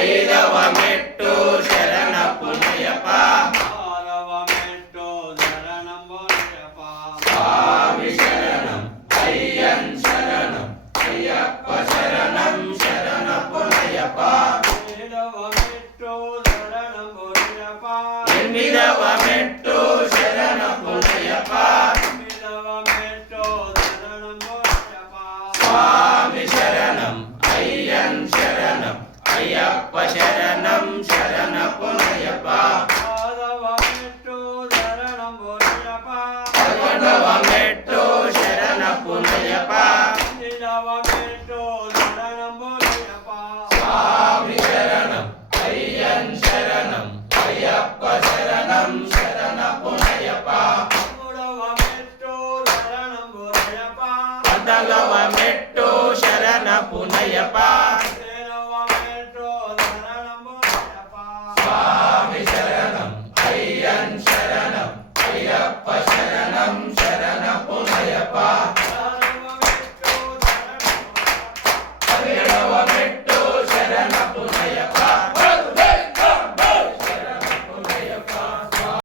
ಐದವ ಮೆಟ್ಟು ಶರಣಪ್ಪನಯ್ಯಪ್ಪ ಆರವ ಮೆಟ್ಟು ಶರಣಂಬೋನಯ್ಯಪ್ಪ ಸ್ವಾಮಿ ಶರಣಂ ಅಯ್ಯನ್ ಶರಣಂ ಅಯ್ಯಪ್ಪ ಶರಣಂ ಶರಣಪ್ಪನಯ್ಯಪ್ಪ ಏಳವ ಮೆಟ್ಟು ಶರಣಂಬೋನಯ್ಯಪ್ಪ ಎನ್ನಿದವ ಮೆಟ್ಟು ಶರಣಪ್ಪನಯ್ಯಪ್ಪ ಎನ್ನಿದವ ಮೆಟ್ಟು ಶರಣಂಬೋನಯ್ಯಪ್ಪ ಸ್ವಾಮಿ ಶರಣಂ ಅಯ್ಯನ್ ಶರಣಂ ಅಯ್ಯಪ್ಪ ಶರಣಂ ಶರಣಪ್ಪನಯ್ಯಪ್ಪ ಆರವ ಮೆಟ್ಟು ಶರಣಂಬೋನಯ್ಯಪ್ಪ ಹನ್ನೊಂದವ ಮೆಟ್ಟು ಶರಣಪ್ಪನಯ್ಯಪ್ಪ ಹನ್ನೆರಡವ ಮೆಟ್ಟು ಶರಣಂಬೋನಯ್ಯಪ್ಪ ಸ್ವಾಮಿ ಶರಣಂ ಅಯ್ಯನ್ ಶರಣಂ ಅಯ್ಯಪ್ಪ ಶರಣಂ ಶರಣಪ್ಪನಯ್ಯಪ್ಪ ಮೂರವ ಮೆಟ್ಟು ಶರಣಂಬೋನಯ್ಯಪ್ಪ ಹದಿನಾಲ್ಕವ ಮೆಟ್ಟು ಶರಣಪ್ಪನಯ್ಯಪ್ಪ